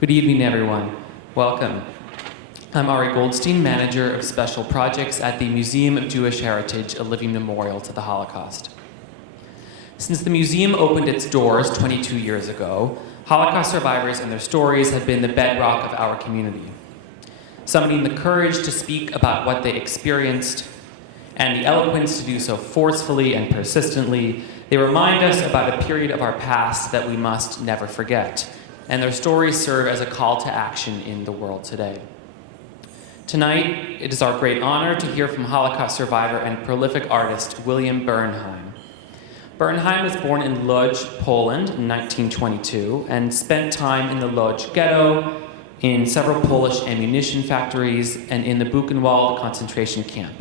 Good evening, everyone. Welcome. I'm Ari Goldstein, Manager of Special Projects at the Museum of Jewish Heritage, a living memorial to the Holocaust. Since the museum opened its doors 22 years ago, Holocaust survivors and their stories have been the bedrock of our community. Summoning the courage to speak about what they experienced and the eloquence to do so forcefully and persistently, they remind us about a period of our past that we must never forget, and their stories serve as a call to action in the world today. Tonight, it is our great honor to hear from Holocaust survivor and prolific artist William Bernheim. Bernheim was born in Lodz, Poland in 1922 and spent time in the Lodz Ghetto, in several Polish ammunition factories, and in the Buchenwald Concentration Camp.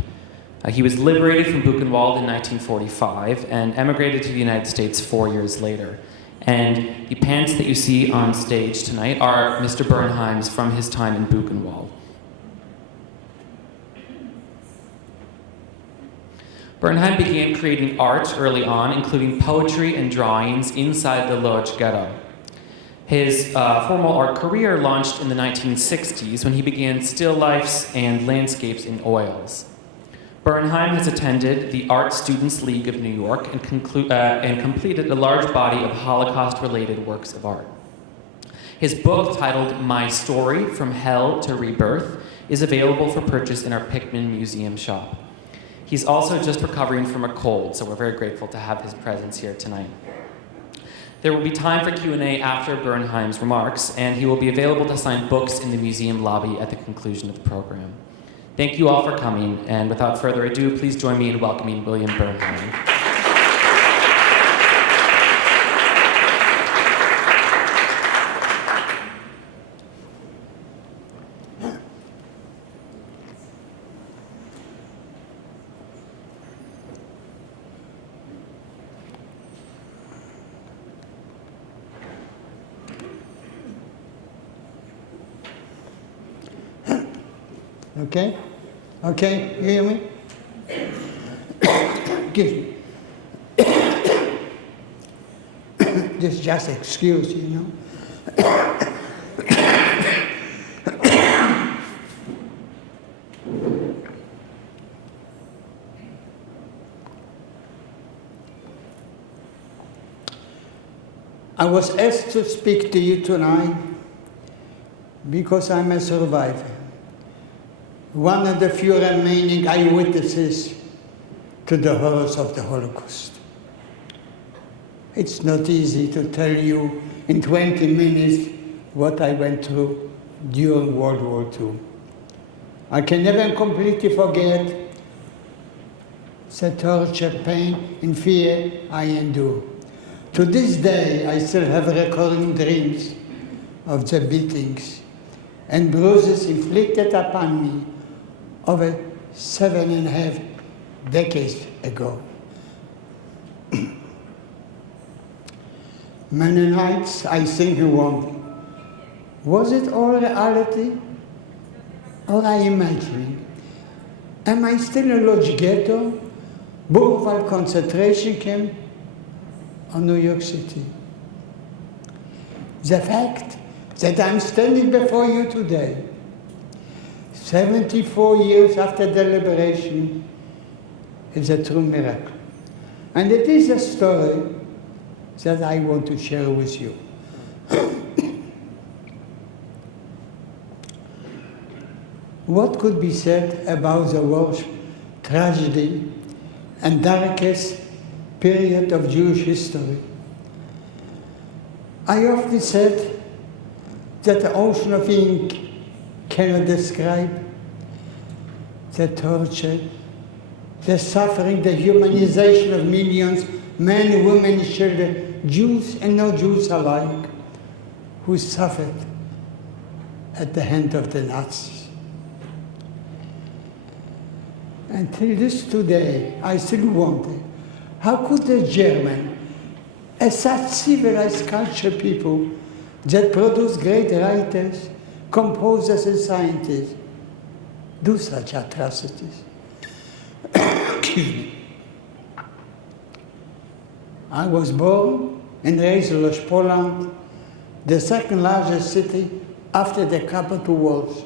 He was liberated from Buchenwald in 1945 and emigrated to the United States 4 years later. And the pants that you see on stage tonight are Mr. Bernheim's from his time in Buchenwald. Bernheim began creating art early on, including poetry and drawings inside the Lodz Ghetto. His formal art career launched in the 1960s when he began still lifes and landscapes in oils. Bernheim has attended the Art Students League of New York and completed a large body of Holocaust-related works of art. His book, titled My Story, From Hell to Rebirth, is available for purchase in our Pickman Museum shop. He's also just recovering from a cold, so we're very grateful to have his presence here tonight. There will be time for Q&A after Bernheim's remarks, and he will be available to sign books in the museum lobby at the conclusion of the program. Thank you all for coming, and without further ado, please join me in welcoming William Bernheim. Okay? Okay, you hear me? Excuse me. This is just excuse, you know. I was asked to speak to you tonight because I'm a survivor. One of the few remaining eyewitnesses to the horrors of the Holocaust. It's not easy to tell you in 20 minutes what I went through during World War II. I can never completely forget the torture, pain, and fear I endured. To this day, I still have recurring dreams of the beatings and bruises inflicted upon me over 7.5 decades ago. Many nights I think and wonder, was it all reality or I imagining? Am I still in Lodz Ghetto, Buchenwald Concentration Camp, or New York City? The fact that I'm standing before you today, 74 years after the liberation, is a true miracle. And it is a story that I want to share with you. What could be said about the worst tragedy and darkest period of Jewish history? I often said that the ocean of ink cannot describe the torture, the suffering, the humanization of millions, men, women, children, Jews and non-Jews alike, who suffered at the hand of the Nazis. Until this today, I still wonder, how could the German, a such civilized culture people that produce great writers, composers and scientists, do such atrocities? Excuse me. I was born and raised in Lodz, Poland, the second largest city after the capital walls.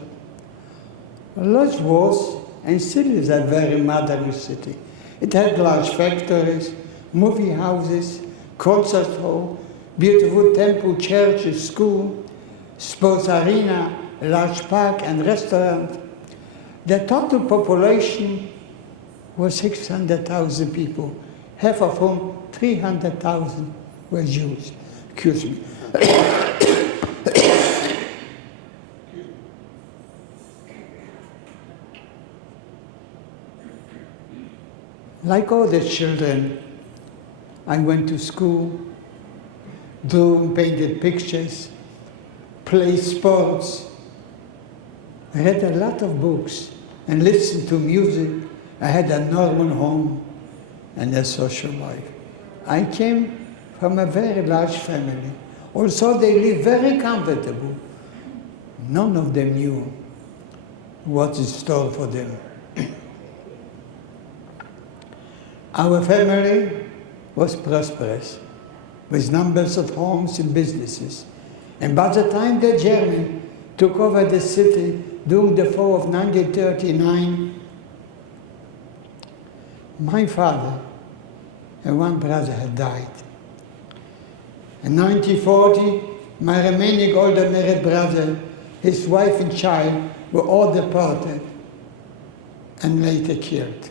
Lodz was and still is a very modern city. It had large factories, movie houses, concert hall, beautiful temple, church, school, sports arena, large park and restaurant. The total population was 600,000 people, half of whom 300,000 were Jews. Excuse me. Like all the children, I went to school, drew and painted pictures, played sports, read a lot of books, and listened to music. I had a normal home and a social life. I came from a very large family. Also, they lived very comfortable. None of them knew what in store for them. Our family was prosperous, with numbers of homes and businesses. And by the time the Germans took over the city during the fall of 1939, my father and one brother had died. In 1940, my remaining older married brother, his wife and child were all deported and later killed.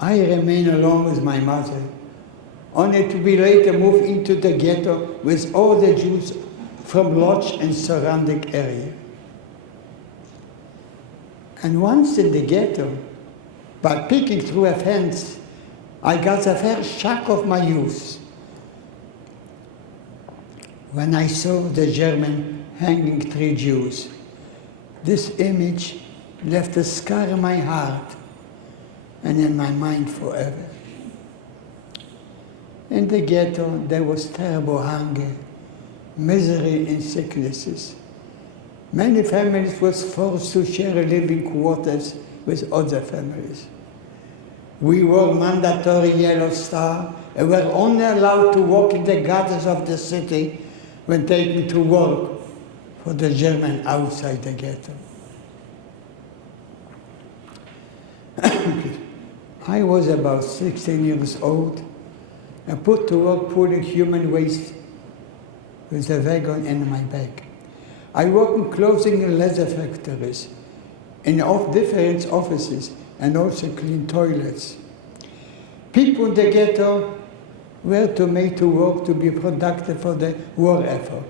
I remained alone with my mother, only to be later moved into the ghetto with all the Jews from Lodz and surrounding area. And once in the ghetto, by peeking through a fence, I got the first shock of my youth when I saw the German hanging 3 Jews. This image left a scar in my heart and in my mind forever. In the ghetto, there was terrible hunger, misery, and sicknesses. Many families were forced to share living quarters with other families. We wore mandatory yellow star and were only allowed to walk in the gardens of the city when taken to work for the German outside the ghetto. I was about 16 years old and put to work pulling human waste with a wagon in my back. I worked in clothing and leather factories, in different offices, and also cleaned toilets. People in the ghetto were made to work to be productive for the war effort.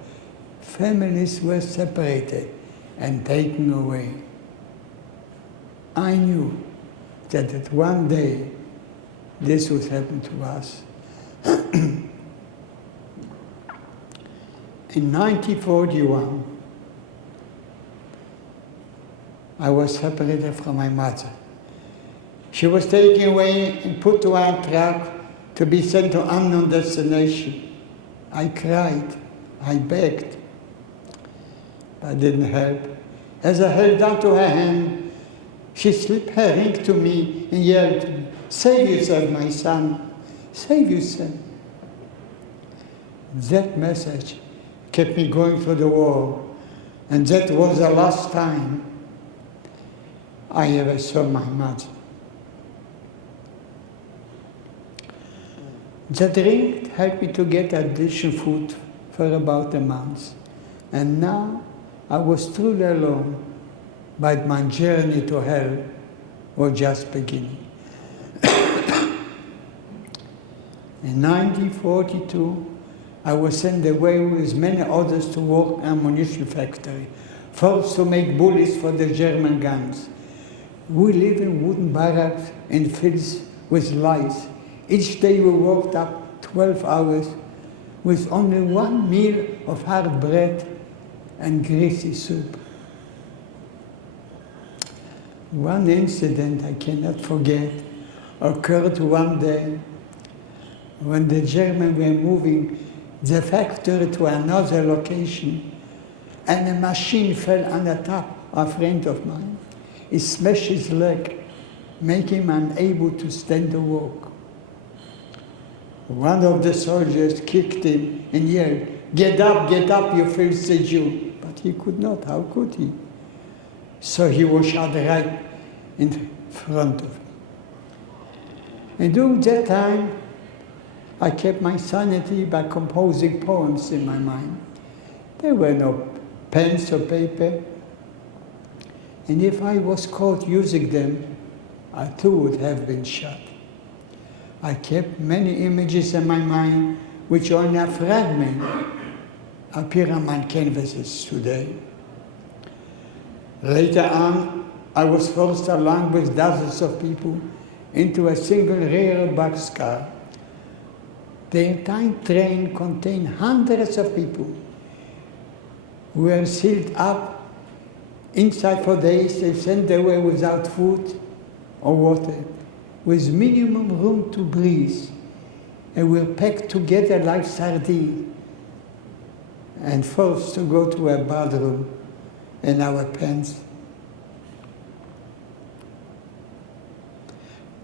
Families were separated and taken away. I knew that one day this would happen to us. In 1941, I was separated from my mother. She was taken away and put to a truck to be sent to unknown destination. I cried, I begged, but it didn't help. As I held on to her hand, she slipped her ring to me and yelled, "Save yourself, my son, save yourself." That message kept me going through the war, and that was the last time I ever saw my mother. That ring helped me to get additional food for about a month. And now I was truly alone, but my journey to hell was just beginning. In 1942, I was sent away with many others to work in a ammunition factory, forced to make bullets for the German guns. We lived in wooden barracks in fields with lice. Each day we worked up 12 hours with only one meal of hard bread and greasy soup. One incident I cannot forget occurred one day when the Germans were moving the factory to another location, and a machine fell on the top of a friend of mine. It smashed his leg, making him unable to stand or walk. One of the soldiers kicked him and yelled, get up, you filthy Jew. But he could not. How could he? So he was shot right in front of me. And during that time, I kept my sanity by composing poems in my mind. There were no pens or paper. And if I was caught using them, I too would have been shot. I kept many images in my mind, which only a fragment appear on my canvases today. Later on, I was forced along with dozens of people into a single rail boxcar. The entire train contained hundreds of people who were sealed up inside for days. They sent away without food or water, with minimum room to breathe, and were packed together like sardines and forced to go to a bathroom in our pants.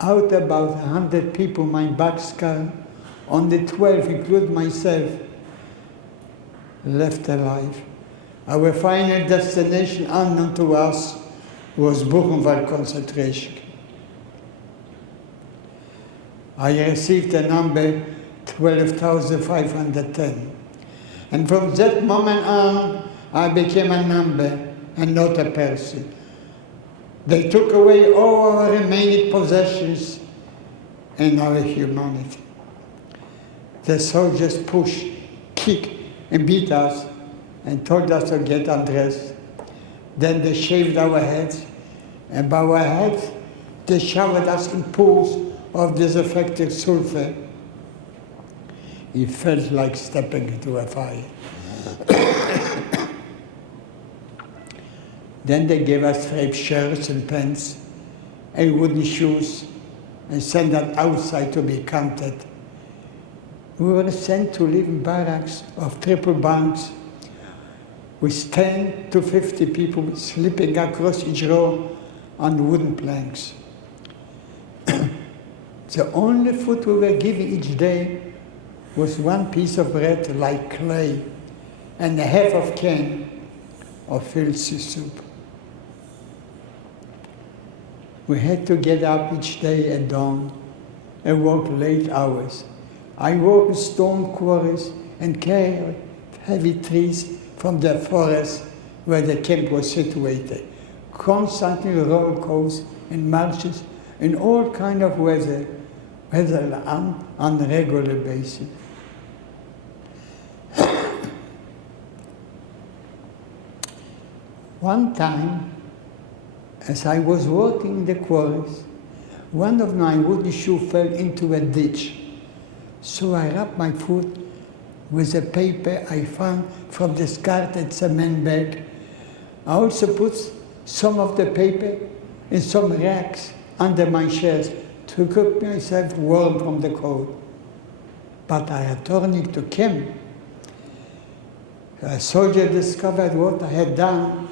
Out about 100 people, my boxcar, only 12, including myself, left alive. Our final destination, unknown to us, was Buchenwald Concentration Camp. I received the number 12,510. And from that moment on, I became a number and not a person. They took away all our remaining possessions and our humanity. The soldiers pushed, kicked, and beat us and told us to get undressed. Then they shaved our heads, and by our heads, they showered us in pools of disaffected sulfur. It felt like stepping into a fire. Then they gave us striped shirts and pants and wooden shoes and sent us outside to be counted. We were sent to live in barracks of triple bunks with 10 to 50 people sleeping across each row on wooden planks. The only food we were given each day was one piece of bread like clay and a half of can of filthy soup. We had to get up each day at dawn and work late hours. I worked in stone quarries and carried heavy trees from the forest where the camp was situated, constantly roll calls and marches in all kind of weather on a regular basis. One time, as I was working in the quarries, one of my wooden shoes fell into a ditch. So I wrapped my foot with a paper I found from the discarded cement bag. I also put some of the paper in some racks under my chest to keep myself warm from the cold. But I returning to camp. A soldier discovered what I had done,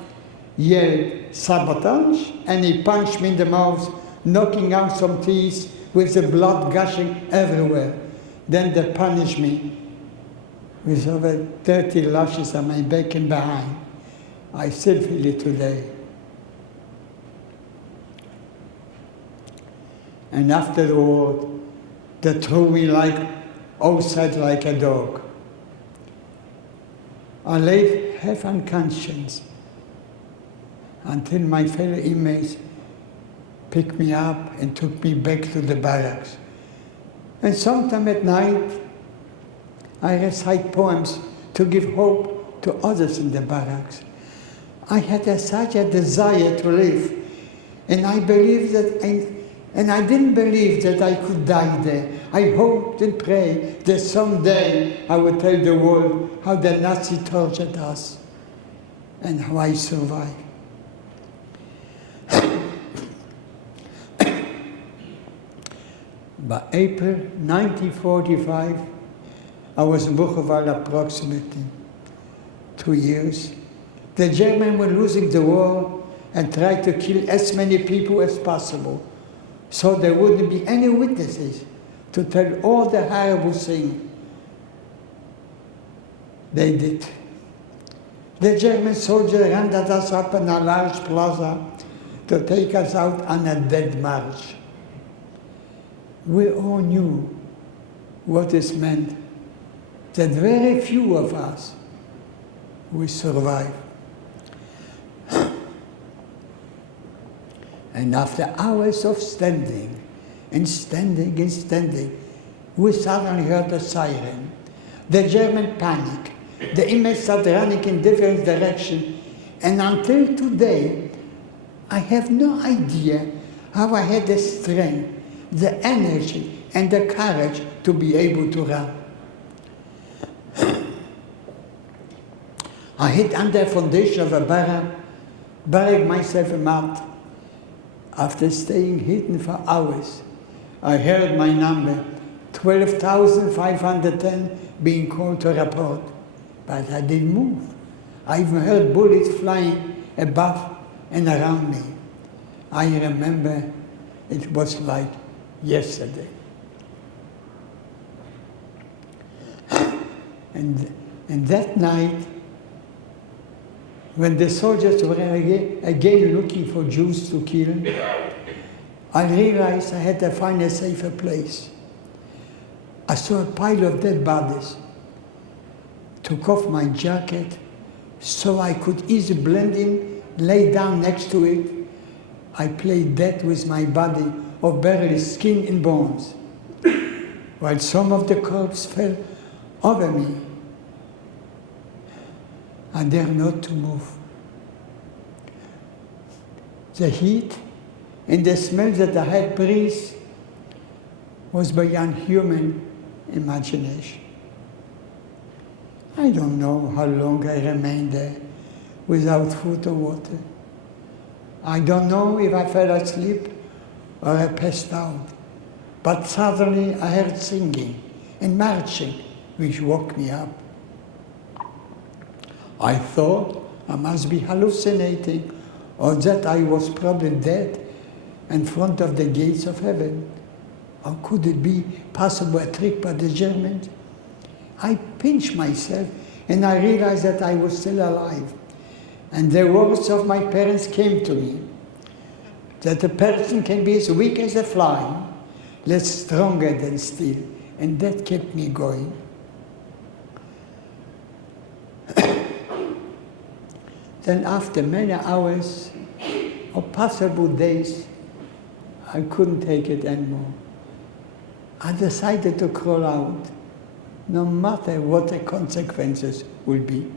yelled sabotage, and he punched me in the mouth, knocking out some teeth with the blood gushing everywhere. Then they punished me with over 30 lashes on my back and behind. I still feel it today. And after the war, they threw me outside like a dog. I lay half unconscious until my fellow inmates picked me up and took me back to the barracks. And sometime at night, I recite poems to give hope to others in the barracks. I had such a desire to live, and I believed that I didn't believe that I could die there. I hoped and prayed that someday I would tell the world how the Nazi tortured us and how I survived. By April 1945, I was in Buchenwald approximately 2 years. The Germans were losing the war and tried to kill as many people as possible, so there wouldn't be any witnesses to tell all the horrible things they did. The German soldiers rounded us up in a large plaza to take us out on a dead march. We all knew what this meant, that very few of us will survive. And after hours of standing and standing and standing, we suddenly heard a siren. The German panic. The image started running in different directions. And until today, I have no idea how I had the strength, the energy, and the courage to be able to run. I hid under the foundation of a barrack, buried myself in mud. After staying hidden for hours, I heard my number, 12,510, being called to report. But I didn't move. I even heard bullets flying above and around me. I remember it was like yesterday. And that night, when the soldiers were again looking for Jews to kill, I realized I had to find a safer place. I saw a pile of dead bodies, took off my jacket so I could easily blend in, lay down next to it. I played dead with my body of barely skin and bones, while some of the corpses fell over me. I dared not to move. The heat and the smell that I had breathed was beyond human imagination. I don't know how long I remained there without food or water. I don't know if I fell asleep or I passed out. But suddenly I heard singing and marching, which woke me up. I thought I must be hallucinating, or that I was probably dead in front of the gates of heaven. Or could it be possible a trick by the Germans? I pinched myself and I realized that I was still alive. And the words of my parents came to me, that a person can be as weak as a fly, less stronger than steel. And that kept me going. Then after many hours or possible days, I couldn't take it anymore. I decided to crawl out, no matter what the consequences will be.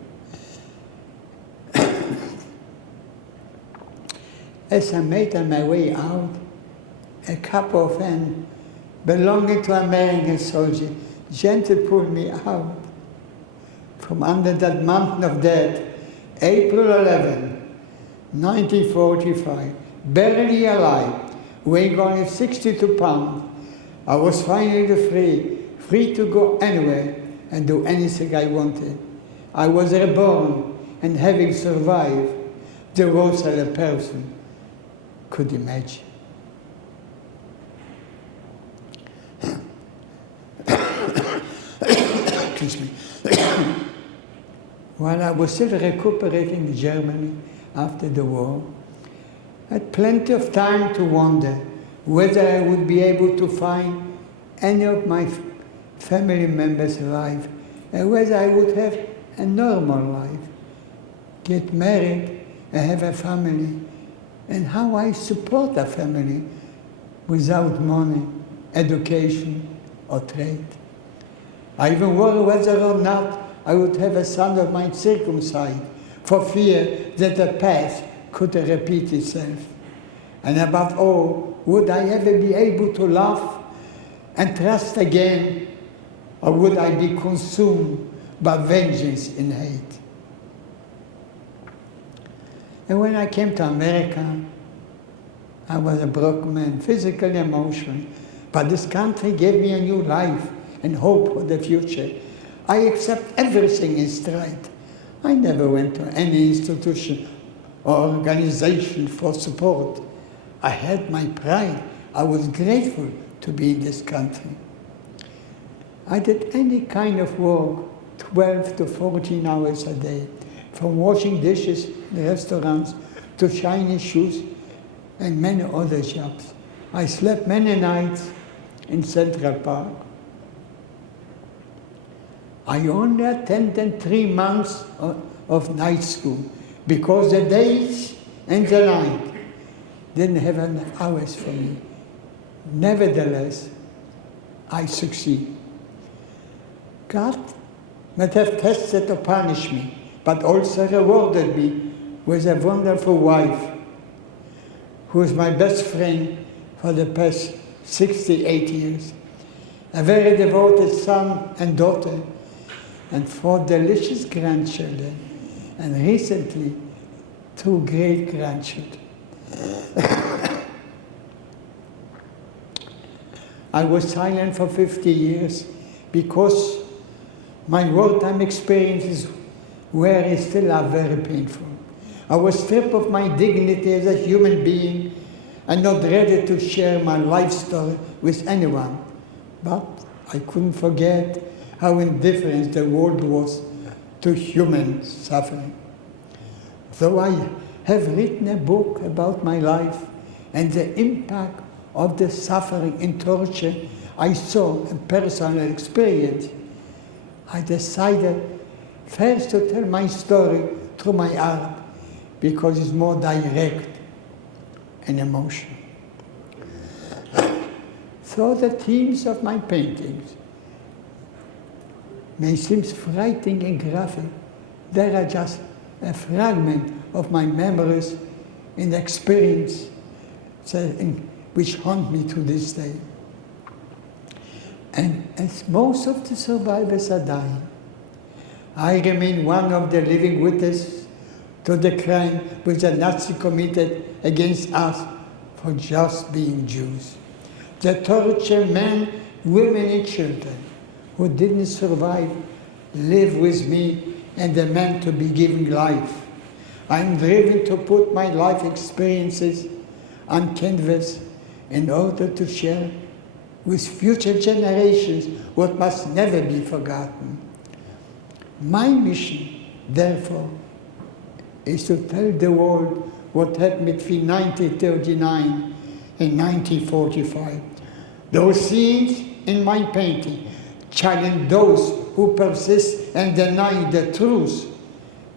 As I made my way out, a couple of men belonging to American soldiers gently pulled me out from under that mountain of death. April 11, 1945, barely alive, weighing only 62 pounds, I was finally free to go anywhere and do anything I wanted. I was reborn, and having survived the worst that a person could imagine. Excuse me. While I was still recuperating in Germany after the war, I had plenty of time to wonder whether I would be able to find any of my family members alive, and whether I would have a normal life, get married and have a family, and how I support a family without money, education, or trade. I even worry whether or not I would have a son of mine circumcised, for fear that the past could repeat itself. And above all, would I ever be able to laugh and trust again, or would I be consumed by vengeance and hate? And when I came to America, I was a broken man, physically and emotionally. But this country gave me a new life and hope for the future. I accept everything in stride. I never went to any institution or organization for support. I had my pride. I was grateful to be in this country. I did any kind of work, 12 to 14 hours a day, from washing dishes in restaurants to shiny shoes and many other jobs. I slept many nights in Central Park. I only attended 3 months of night school because the days and the night didn't have enough hours for me. Nevertheless, I succeed. God might have tested to punish me, but also rewarded me with a wonderful wife, who is my best friend for the past 68 years, a very devoted son and daughter, and 4 delicious grandchildren, and recently 2 great-grandchildren. I was silent for 50 years because my wartime experiences were still are very painful. I was stripped of my dignity as a human being and not ready to share my life story with anyone. But I couldn't forget how indifferent the world was to human suffering. Though I have written a book about my life and the impact of the suffering and torture I saw in personal experience, I decided first to tell my story through my art because it's more direct and emotional. So the themes of my paintings may seem frightening and graphic. They are just a fragment of my memories and experience which haunt me to this day. And as most of the survivors are dying, I remain one of the living witnesses to the crime which the Nazis committed against us for just being Jews. The torture men, women, and children who didn't survive live with me and demand to be given life. I'm driven to put my life experiences on canvas in order to share with future generations what must never be forgotten. My mission, therefore, is to tell the world what happened between 1939 and 1945. Those scenes in my painting challenge those who persist and deny the truth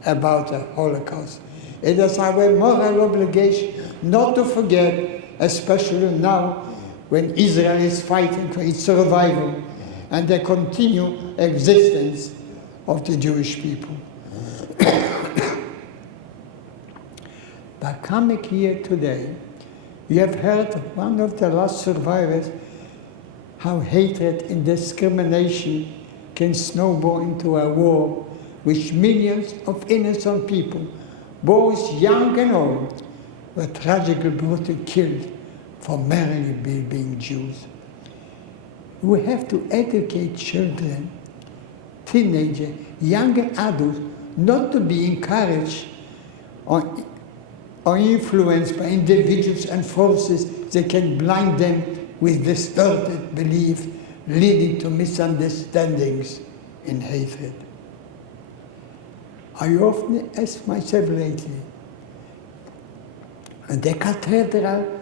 about the Holocaust. It is our moral obligation not to forget, especially now when Israel is fighting for its survival and the continued existence of the Jewish people. By coming here today, we have heard one of the last survivors how hatred and discrimination can snowball into a war which millions of innocent people, both young and old, were tragically brutally killed for merely being Jews. We have to educate children, teenagers, young adults, not to be encouraged or influenced by individuals and forces that can blind them with distorted beliefs, leading to misunderstandings and hatred. I often ask myself lately, the cathedral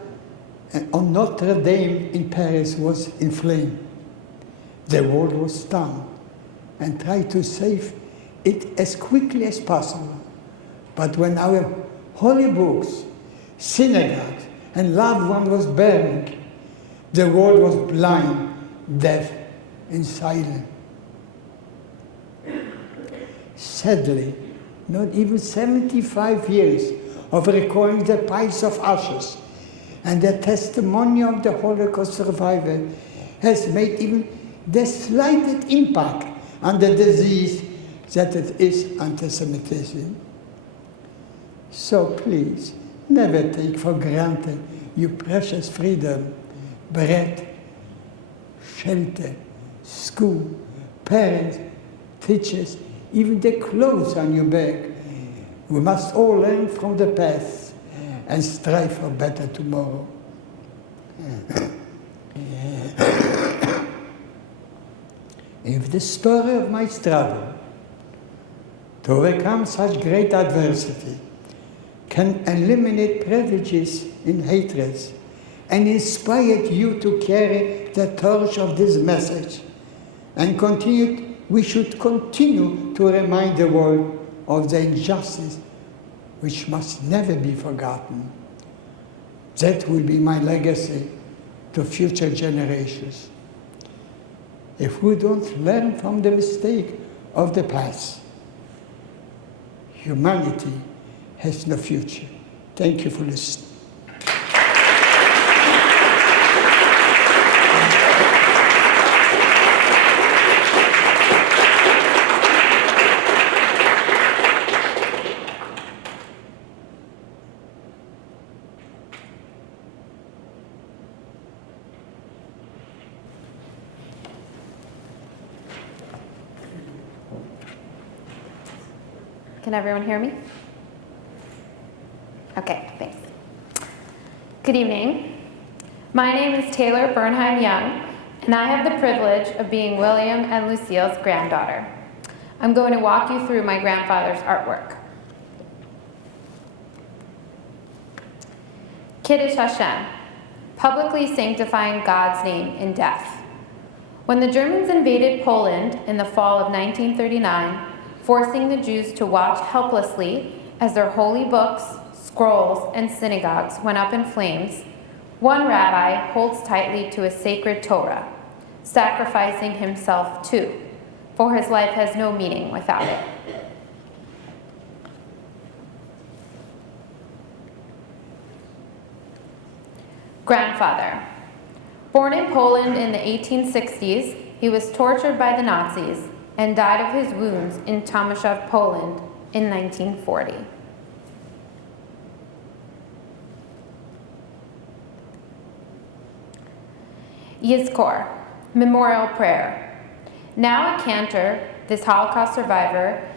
on Notre Dame in Paris was in flames. The world was stunned and tried to save it as quickly as possible. But when our holy books, synagogues, and loved one was burning, the world was blind, deaf, and silent. Sadly, not even 75 years of recording the piles of ashes and the testimony of the Holocaust survivor has made even the slightest impact on the disease that it is anti-Semitism. So please, never take for granted your precious freedom, bread, shelter, school, parents, teachers, even the clothes on your back. We must all learn from the past and strive for better tomorrow. if the story of my struggle to overcome such great adversity can eliminate prejudice and hatreds and inspire you to carry the torch of this message and we should continue to remind the world of the injustice which must never be forgotten. That will be my legacy to future generations. If we don't learn from the mistake of the past, humanity has no future. Thank you for listening. Can everyone hear me? Okay, thanks. Good evening. My name is Taylor Bernheim Young, and I have the privilege of being William and Lucille's granddaughter. I'm going to walk you through my grandfather's artwork. Kiddush Hashem, publicly sanctifying God's name in death. When the Germans invaded Poland in the fall of 1939, forcing the Jews to watch helplessly as their holy books, scrolls, and synagogues went up in flames, one rabbi holds tightly to a sacred Torah, sacrificing himself too, for his life has no meaning without it. Grandfather. Born in Poland in the 1860s, he was tortured by the Nazis and died of his wounds in Tomaszów, Poland in 1940. Yizkor, memorial prayer. Now a cantor, this Holocaust survivor,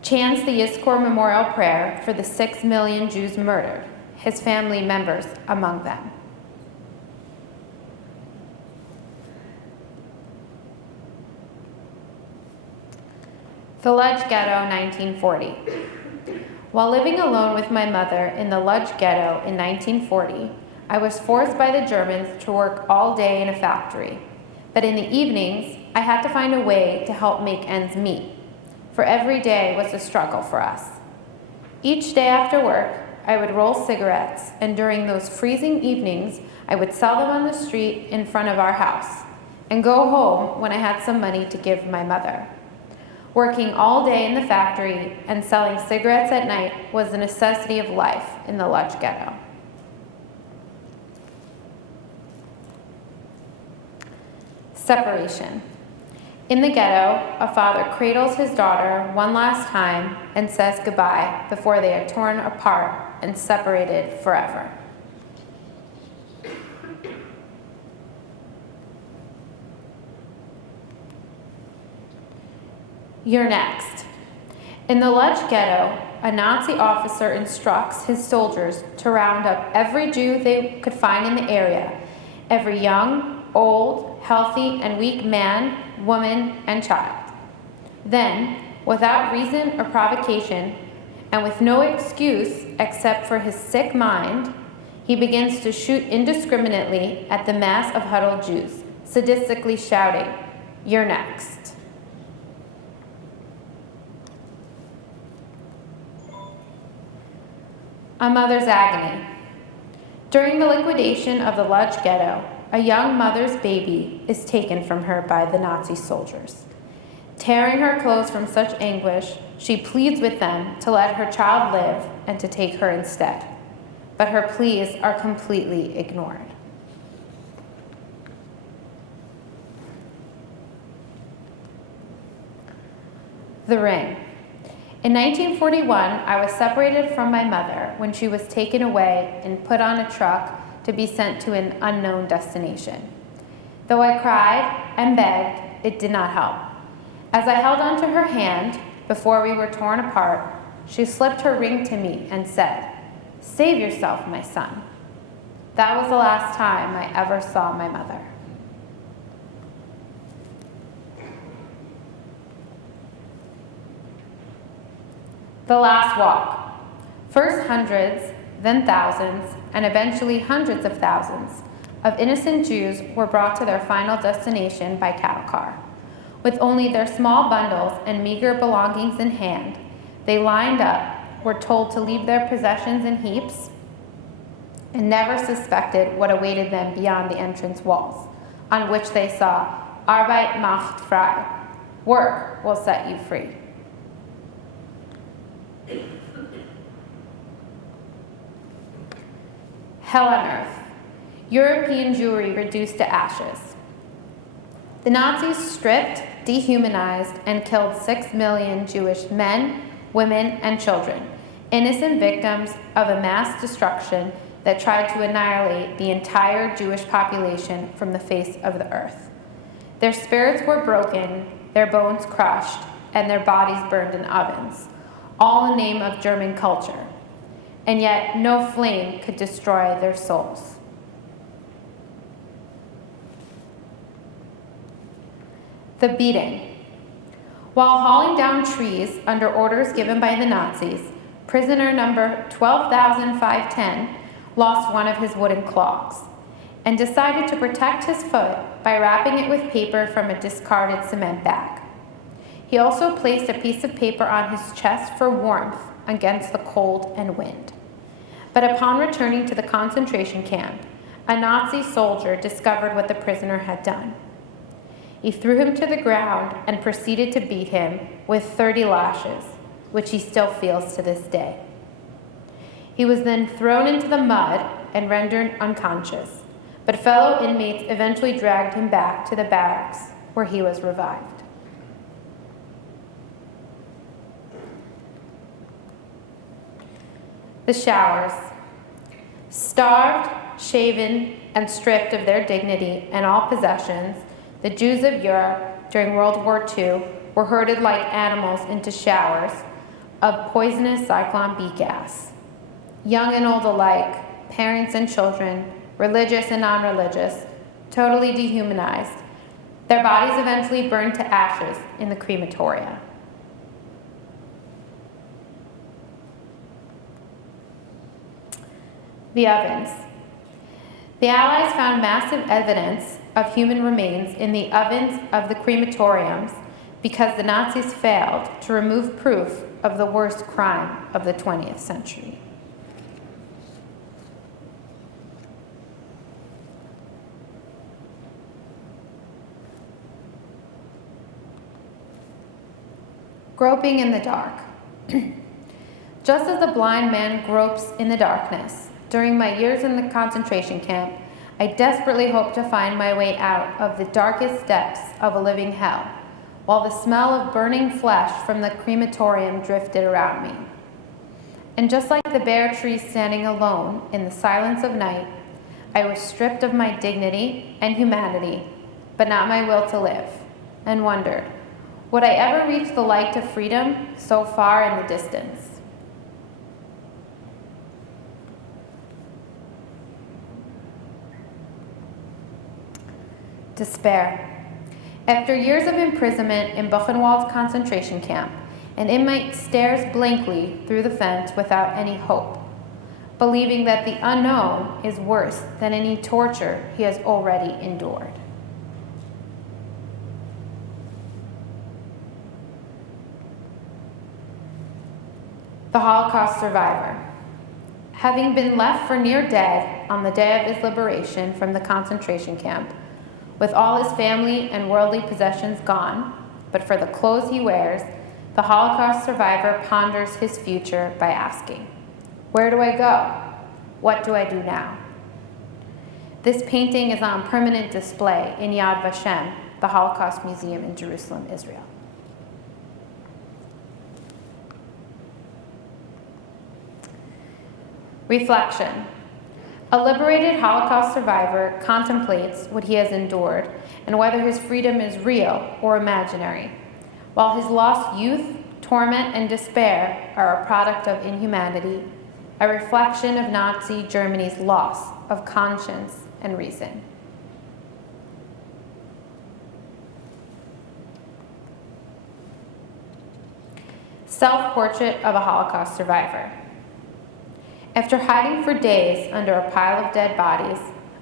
chants the Yizkor memorial prayer for the 6 million Jews murdered, his family members among them. The Lodz Ghetto, 1940. While living alone with my mother in the Lodz Ghetto in 1940, I was forced by the Germans to work all day in a factory. But in the evenings, I had to find a way to help make ends meet, for every day was a struggle for us. Each day after work, I would roll cigarettes, and during those freezing evenings, I would sell them on the street in front of our house, and go home when I had some money to give my mother. Working all day in the factory and selling cigarettes at night was the necessity of life in the Lodz Ghetto. Separation. In the ghetto, a father cradles his daughter one last time and says goodbye before they are torn apart and separated forever. You're next. In the Lodz Ghetto, a Nazi officer instructs his soldiers to round up every Jew they could find in the area, every young, old, healthy, and weak man, woman, and child. Then, without reason or provocation, and with no excuse except for his sick mind, he begins to shoot indiscriminately at the mass of huddled Jews, sadistically shouting, "You're next." A mother's agony. During the liquidation of the Lodz Ghetto, a young mother's baby is taken from her by the Nazi soldiers. Tearing her clothes from such anguish, she pleads with them to let her child live and to take her instead. But her pleas are completely ignored. The ring. In 1941, I was separated from my mother when she was taken away and put on a truck to be sent to an unknown destination. Though I cried and begged, it did not help. As I held onto her hand before we were torn apart, she slipped her ring to me and said, "Save yourself, my son." That was the last time I ever saw my mother. The Last Walk. First hundreds, then thousands, and eventually hundreds of thousands of innocent Jews were brought to their final destination by cattle car. With only their small bundles and meager belongings in hand, they lined up, were told to leave their possessions in heaps, and never suspected what awaited them beyond the entrance walls, on which they saw Arbeit macht frei, work will set you free. Hell on earth. European Jewry reduced to ashes. The Nazis stripped, dehumanized, and killed 6 million Jewish men, women, and children, innocent victims of a mass destruction that tried to annihilate the entire Jewish population from the face of the earth. Their spirits were broken, their bones crushed, and their bodies burned in ovens, all in the name of German culture. And yet no flame could destroy their souls. The beating. While hauling down trees under orders given by the Nazis, prisoner number 12,510 lost one of his wooden clogs and decided to protect his foot by wrapping it with paper from a discarded cement bag. He also placed a piece of paper on his chest for warmth against the cold and wind. But upon returning to the concentration camp, a Nazi soldier discovered what the prisoner had done. He threw him to the ground and proceeded to beat him with 30 lashes, which he still feels to this day. He was then thrown into the mud and rendered unconscious, but fellow inmates eventually dragged him back to the barracks where he was revived. The showers. Starved, shaven, and stripped of their dignity and all possessions, the Jews of Europe during World War II were herded like animals into showers of poisonous Zyklon B gas. Young and old alike, parents and children, religious and non-religious, totally dehumanized, their bodies eventually burned to ashes in the crematoria. The ovens. The Allies found massive evidence of human remains in the ovens of the crematoriums because the Nazis failed to remove proof of the worst crime of the 20th century. Groping in the dark. Just as the blind man gropes in the darkness, during my years in the concentration camp, I desperately hoped to find my way out of the darkest depths of a living hell, while the smell of burning flesh from the crematorium drifted around me. And just like the bare tree standing alone in the silence of night, I was stripped of my dignity and humanity, but not my will to live, and wondered, would I ever reach the light of freedom so far in the distance? Despair. After years of imprisonment in Buchenwald Concentration Camp, an inmate stares blankly through the fence without any hope, believing that the unknown is worse than any torture he has already endured. The Holocaust survivor. Having been left for near dead on the day of his liberation from the concentration camp, with all his family and worldly possessions gone, but for the clothes he wears, the Holocaust survivor ponders his future by asking, where do I go? What do I do now? This painting is on permanent display in Yad Vashem, the Holocaust Museum in Jerusalem, Israel. Reflection. A liberated Holocaust survivor contemplates what he has endured and whether his freedom is real or imaginary, while his lost youth, torment, and despair are a product of inhumanity, a reflection of Nazi Germany's loss of conscience and reason. Self-portrait of a Holocaust survivor. After hiding for days under a pile of dead bodies,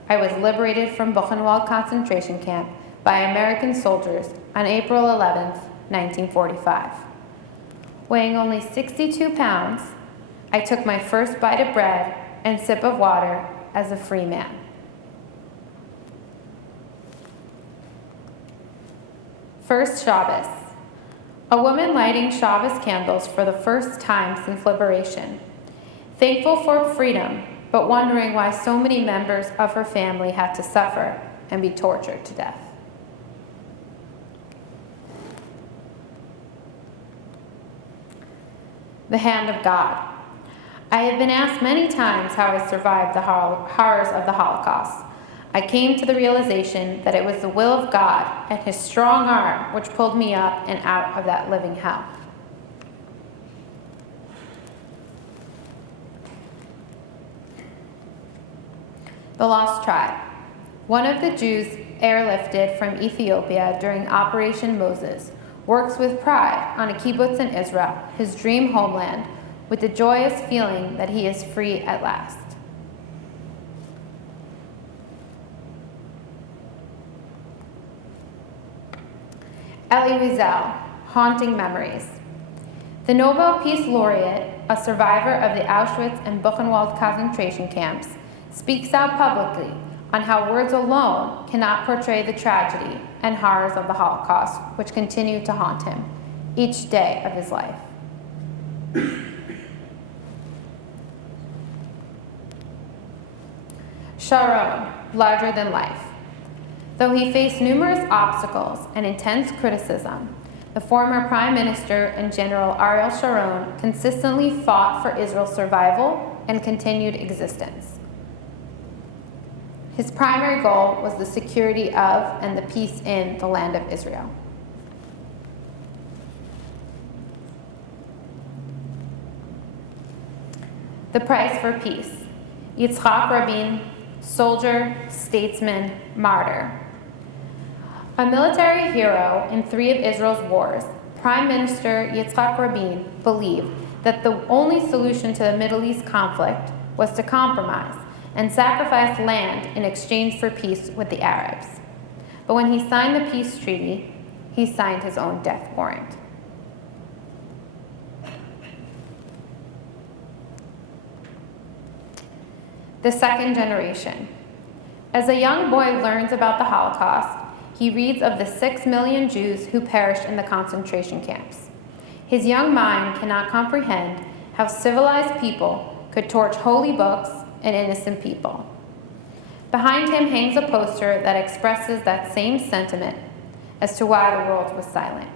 I was liberated from Buchenwald Concentration Camp by American soldiers on April 11, 1945. Weighing only 62 pounds, I took my first bite of bread and sip of water as a free man. First Shabbos. A woman lighting Shabbos candles for the first time since liberation. Thankful for freedom, but wondering why so many members of her family had to suffer and be tortured to death. The hand of God. I have been asked many times how I survived the horrors of the Holocaust. I came to the realization that it was the will of God and His strong arm which pulled me up and out of that living hell. The Lost Tribe. One of the Jews airlifted from Ethiopia during Operation Moses works with pride on a kibbutz in Israel, his dream homeland, with the joyous feeling that he is free at last. Elie Wiesel, Haunting Memories. The Nobel Peace Laureate, a survivor of the Auschwitz and Buchenwald concentration camps, speaks out publicly on how words alone cannot portray the tragedy and horrors of the Holocaust, which continue to haunt him each day of his life. Sharon, larger than life. Though he faced numerous obstacles and intense criticism, the former Prime Minister and General Ariel Sharon consistently fought for Israel's survival and continued existence. His primary goal was the security of and the peace in the land of Israel. The Price for Peace. Yitzhak Rabin, soldier, statesman, martyr. A military hero in 3 of Israel's wars, Prime Minister Yitzhak Rabin believed that the only solution to the Middle East conflict was to compromise and sacrifice land in exchange for peace with the Arabs. But when he signed the peace treaty, he signed his own death warrant. The second generation. As a young boy learns about the Holocaust, he reads of the 6 million Jews who perished in the concentration camps. His young mind cannot comprehend how civilized people could torch holy books and innocent people. Behind him hangs a poster that expresses that same sentiment as to why the world was silent.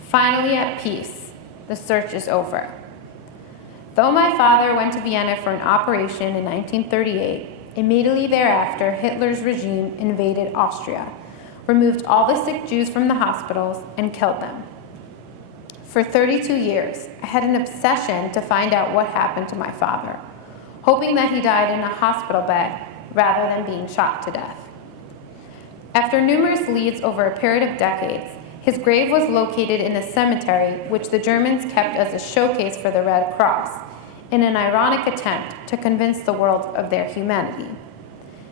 Finally at peace, the search is over. Though my father went to Vienna for an operation in 1938, immediately thereafter Hitler's regime invaded Austria, removed all the sick Jews from the hospitals, and killed them. For 32 years, I had an obsession to find out what happened to my father, hoping that he died in a hospital bed rather than being shot to death. After numerous leads over a period of decades, his grave was located in a cemetery which the Germans kept as a showcase for the Red Cross, in an ironic attempt to convince the world of their humanity.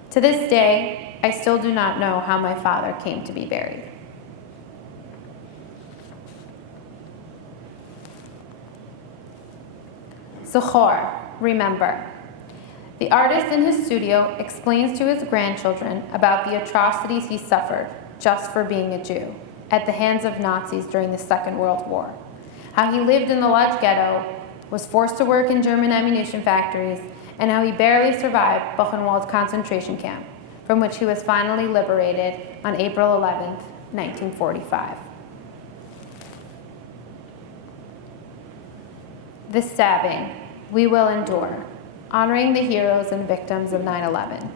To this day, I still do not know how my father came to be buried. Zachor, remember. The artist in his studio explains to his grandchildren about the atrocities he suffered just for being a Jew at the hands of Nazis during the Second World War. How he lived in the Lodz Ghetto, was forced to work in German ammunition factories, and how he barely survived Buchenwald Concentration Camp, from which he was finally liberated on April 11, 1945. The stabbing, we will endure, honoring the heroes and victims of 9/11.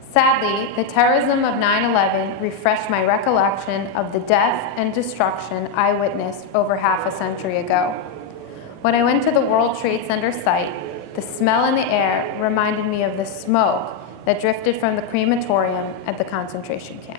Sadly, the terrorism of 9/11 refreshed my recollection of the death and destruction I witnessed over half a century ago. When I went to the World Trade Center site, the smell in the air reminded me of the smoke that drifted from the crematorium at the concentration camp.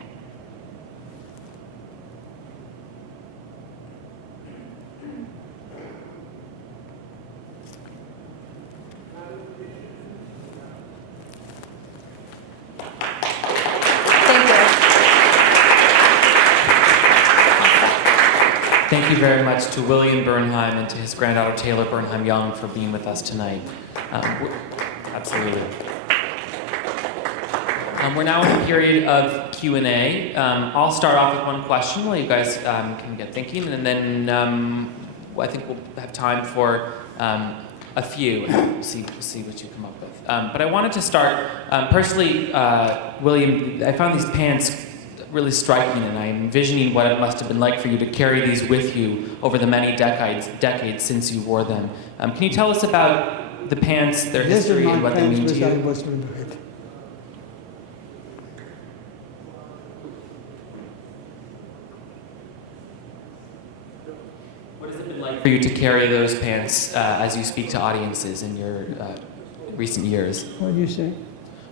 Thank you very much to William Bernheim and to his granddaughter Taylor Bernheim Young for being with us tonight. Absolutely. We're now in a period of Q&A. I'll start off with one question while you guys can get thinking, and then I think we'll have time for a few, and we'll see what you come up with. But I wanted to start, personally, William, I found these pants really striking, and I'm envisioning what it must have been like for you to carry these with you over the many decades since you wore them. Can you tell us about the pants, their history, and what they mean to you? I was liberated. What has it been like for you to carry those pants as you speak to audiences in your recent years? What do you say?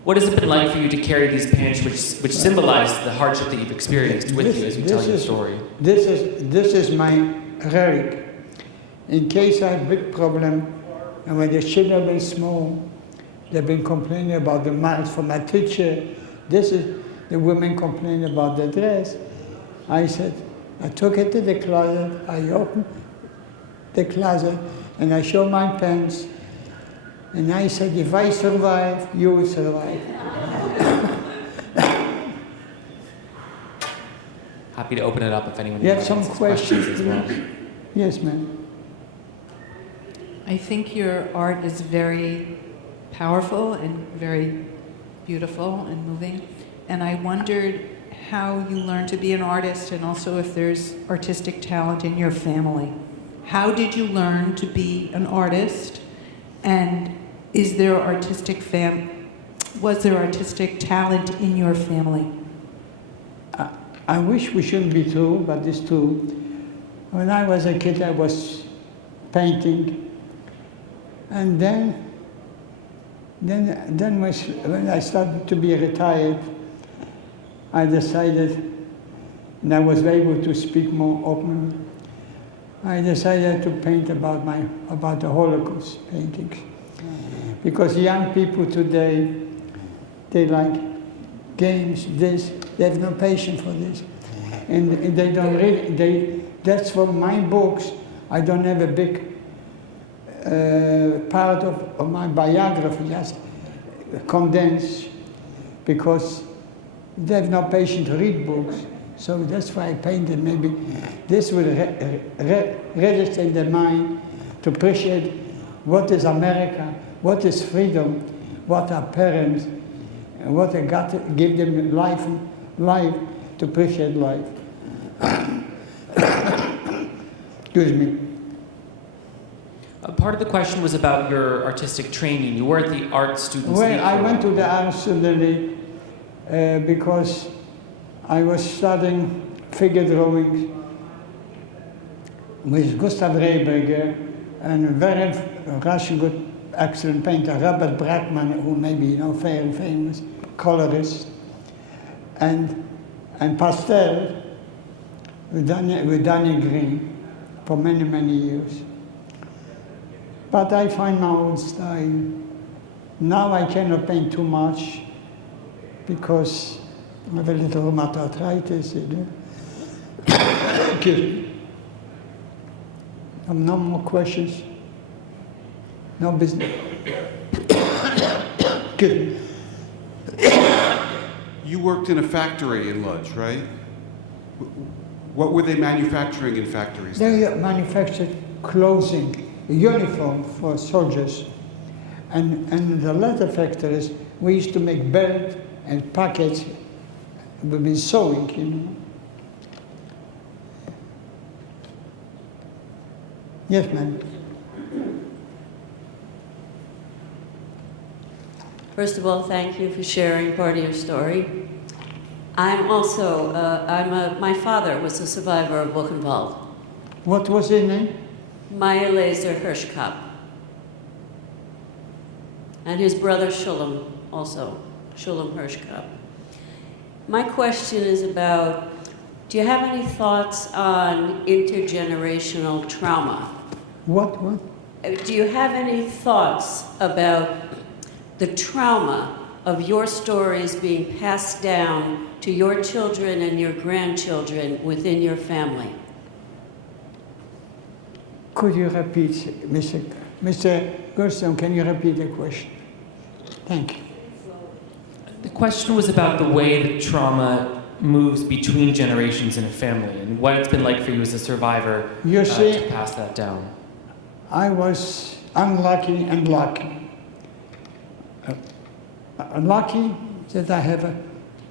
What has it been like for you to carry these pants which symbolize the hardship that you've experienced with you as you tell your story? This is my relic. In case I have a big problem, and when the children are small, they've been complaining about the marks from my teacher. This is the women complain about the dress. I said, I took it to the closet, I opened the closet, and I showed my pants. And I said, if I survive, you will survive. Happy to open it up if anyone You have has some questions, as well. please? Yes, ma'am. I think your art is very powerful and very beautiful and moving. And I wondered how you learned to be an artist, and also if there's artistic talent in your family. How did you learn to be an artist? And was there artistic talent in your family? I wish we shouldn't be true, but it's true. When I was a kid, I was painting. And then when I started to be retired, I decided, and I was able to speak more openly, I decided to paint about the Holocaust paintings. Because young people today, they like games, this, they have no patience for this. And they don't read, that's from my books. I don't have a big part of my biography, just condensed, because they have no patience to read books. So that's why I painted. Maybe this will register in their mind to appreciate what is America, what is freedom, what are parents, and what I got to give them life to appreciate life. Excuse me. Part of the question was about your artistic training. You were at the art students' Well, league I for a went to while. the art student league because I was studying figure drawings with Gustav Rehberger and a very Russian good, excellent painter, Robert Brackman, who maybe you know, very famous colorist, and pastel with Daniel Green for many, many years. But I find my own style. Now I cannot paint too much because I have a little rheumatoid arthritis. No more questions? No business? Good. You worked in a factory in Lodz, right? What were they manufacturing in factories? They manufactured clothing, uniform for soldiers. And the leather factories, we used to make belt and pockets with sewing, you know. Yes, ma'am. First of all, thank you for sharing part of your story. I'm also, my father was a survivor of Buchenwald. What was his name? Meyer Laser Hirschkopf. And his brother Shulam, also, Shulam Hirschkopf. My question is about, do you have any thoughts on intergenerational trauma? What? Do you have any thoughts about the trauma of your stories being passed down to your children and your grandchildren within your family? Could you repeat, Mr. Goldstone, can you repeat the question? Thank you. The question was about the way that trauma moves between generations in a family and what it's been like for you as a survivor You see, to pass that down. I was unlucky and lucky. Lucky that I have a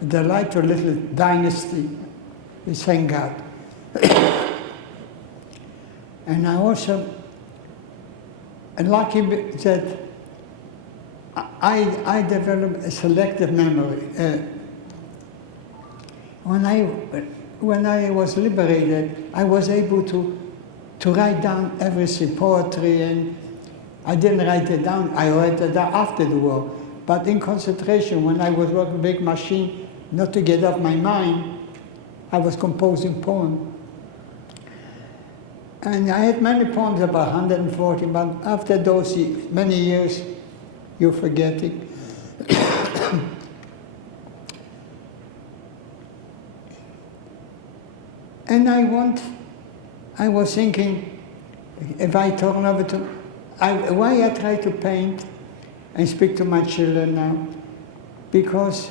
delightful little dynasty, we thank God. And I also lucky that I developed a selective memory. When I was liberated, I was able to write down everything, poetry, and I didn't write it down. I wrote it down after the war. But in concentration, when I was working big machine, not to get off my mind, I was composing poems. And I had many poems, about 140, but after those many years, you're forgetting. And I was thinking, if I turn over to, why I try to paint and speak to my children now? Because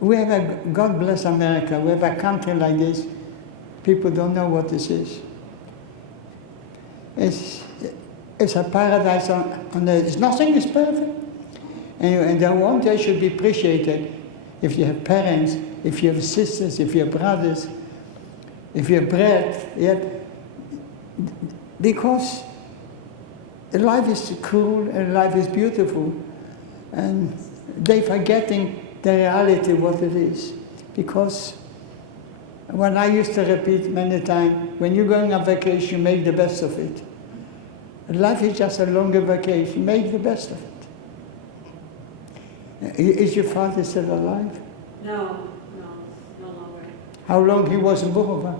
we have God bless America, we have a country like this, people don't know what this is. It's a paradise on earth. Nothing is perfect. And the one day should be appreciated if you have parents, if you have sisters, if you have brothers, if you have bread. Yet, because life is cool and life is beautiful, and they're forgetting the reality what it is. Because when I used to repeat many times, when you're going on vacation, make the best of it. Life is just a longer vacation. Make the best of it. Is your father still alive? No longer. How long he was in Buchenwald?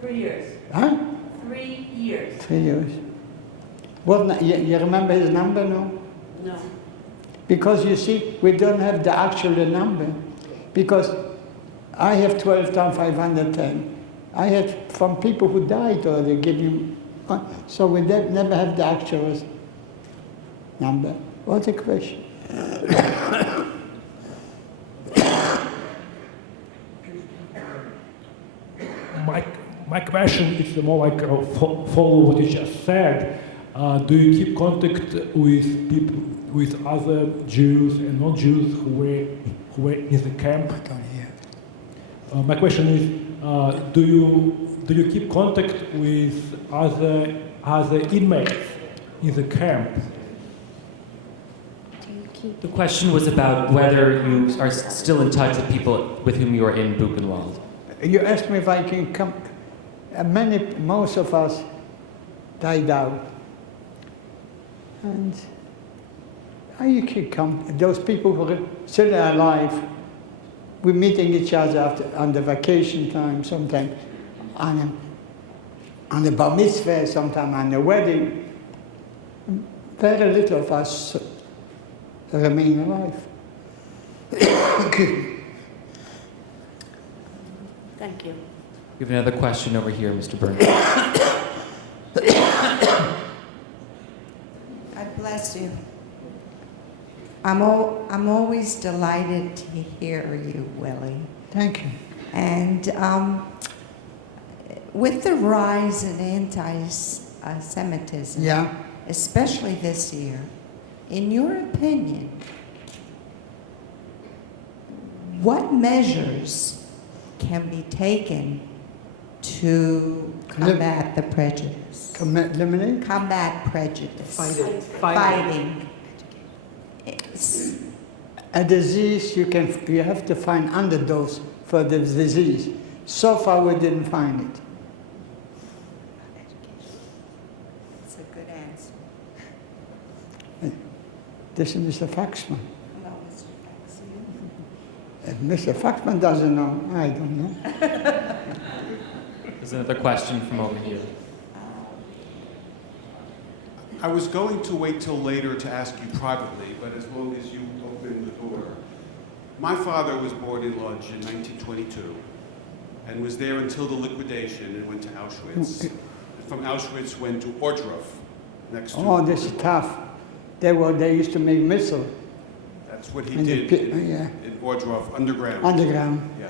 3 years. Huh? 3 years. 3 years. What? You remember his number? No. No. Because you see, we don't have the actual number. Because I have 12,510. I had from people who died, or they give you. So we never have the actual number. What's the question? My question is more like follow what you just said. Do you keep contact with people, with other Jews and non-Jews who were in the camp? I don't hear. My question is, do you keep contact with other inmates in the camp? The question was about whether you are still in touch with people with whom you are in Buchenwald. You asked me if I can come. Most of us died out. And you can come. Those people who are still alive, we're meeting each other on the vacation time, sometimes on the bar mitzvah, sometimes on the wedding. Very little of us remain alive. Thank you. We have another question over here, Mr. Bernheim. God bless you. I'm always delighted to hear you, Willie. Thank you. And with the rise in anti-Semitism, Yeah. especially this year, in your opinion, what measures can be taken to combat the prejudice? Eliminate? Combat prejudice. Fighting. It's, A disease, you have to find antidotes for the disease. So far, we didn't find it. it's a good answer. This is Mr. Faxman. No, Mr. Faxon. If Mr. Faxman doesn't know, I don't know. There's another question from over here. I was going to wait till later to ask you privately, but as long as you open the door. My father was born in Lodz in 1922 and was there until the liquidation and went to Auschwitz. from Auschwitz went to Ordruf, next to. Oh, this is tough. They used to make missiles. That's what he And did the yeah. in Ordruf, underground. Underground. Yeah.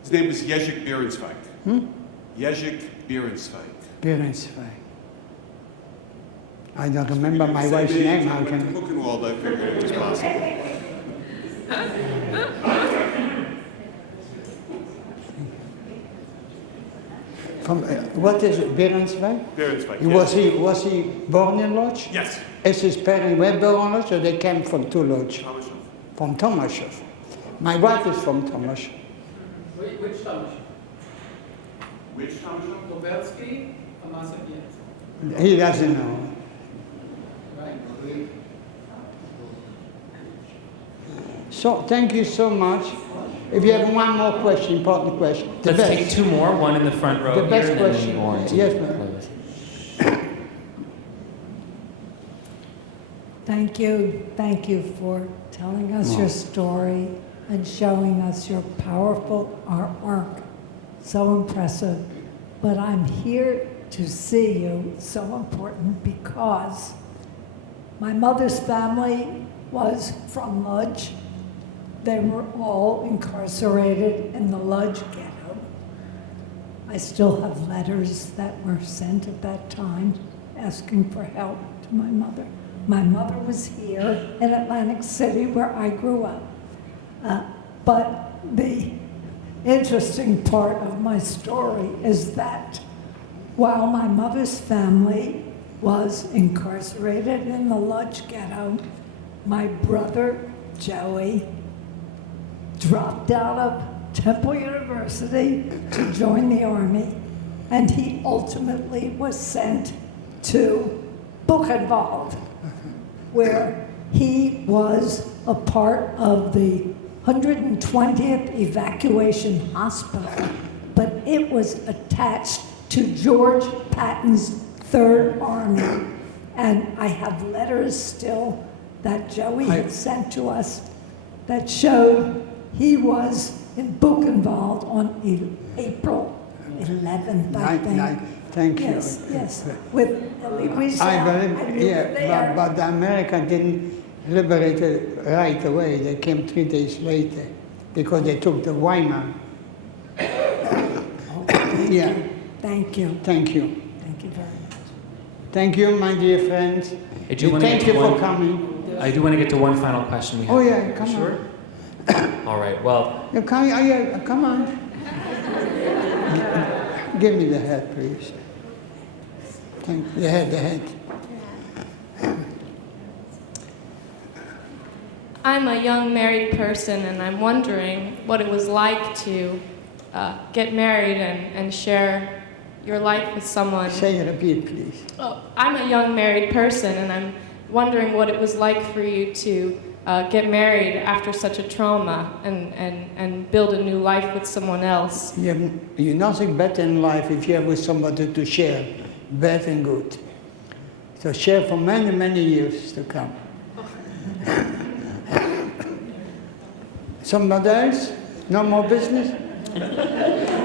His name is Jezik Bierenzweig. Jezik Bierenzweig. Bierenzweig. I don't remember my wife's name. How can I? Buchenwald, I figured it was possible. From, what is it, Bierenzweig? Bierenzweig, Was he born in Lodz? Yes. Is his parents were born in Lodz, or they came from two Lodz? Thomas. From Tomaszów. My wife is from Tomaszów. Which Thomas? Which Thomas? Lubelski or Masakian? He doesn't know. Right. So, thank you so much. If you have one more question, important question. The Let's best. take two more, one in the front row The here best and then question. more into Yes, the ma'am. close. Thank you for telling us your story and showing us your powerful artwork. So impressive. But I'm here to see you, so important, because my mother's family was from Lodz. They were all incarcerated in the Lodz Ghetto. I still have letters that were sent at that time asking for help to my mother. My mother was here in Atlantic City where I grew up. But the interesting part of my story is that while my mother's family was incarcerated in the Lodz Ghetto, my brother, Joey, dropped out of Temple University to join the army, and he ultimately was sent to Buchenwald, where he was a part of the 120th Evacuation Hospital, but it was attached to George Patton's 3rd Army. And I have letters still that Joey had sent to us that showed he was in Buchenwald on April 11th, I think. Thank you. Yes, with Louis. I believe, yeah, but the Americans didn't liberate it right away. They came 3 days later because they took the Weimar. Yeah. Thank you. Thank you. Thank you very much. Thank you, my dear friends. I do want to Thank get you to for one- coming. I do want to get to one final question we have. Oh yeah, come Sure. on. All right. Well, You come on. Give me the hat, please. Thank you. The head. I'm a young married person, and I'm wondering what it was like to get married and share your life with someone. Say it, repeat, please. Oh, I'm a young married person, and I'm wondering what it was like for you to get married after such a trauma and build a new life with someone else. You're nothing better in life if you have with somebody to share, bad and good. So share for many, many years to come. Somebody else? No more business?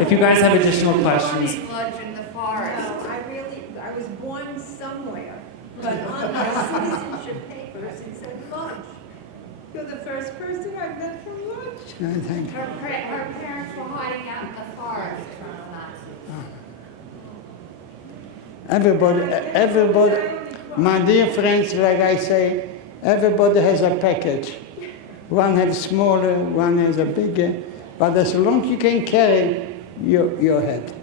if you guys have additional questions, Lodge in the forest. No, I was born somewhere, but on my citizenship papers it said Lodge. You're the first person I've met from Lodge. No, thank you. Her parents were hiding out in the forest from the Nazis. Everybody, my dear friends, like I say, everybody has a package. One has smaller, one has a bigger, but as long as you can carry your head.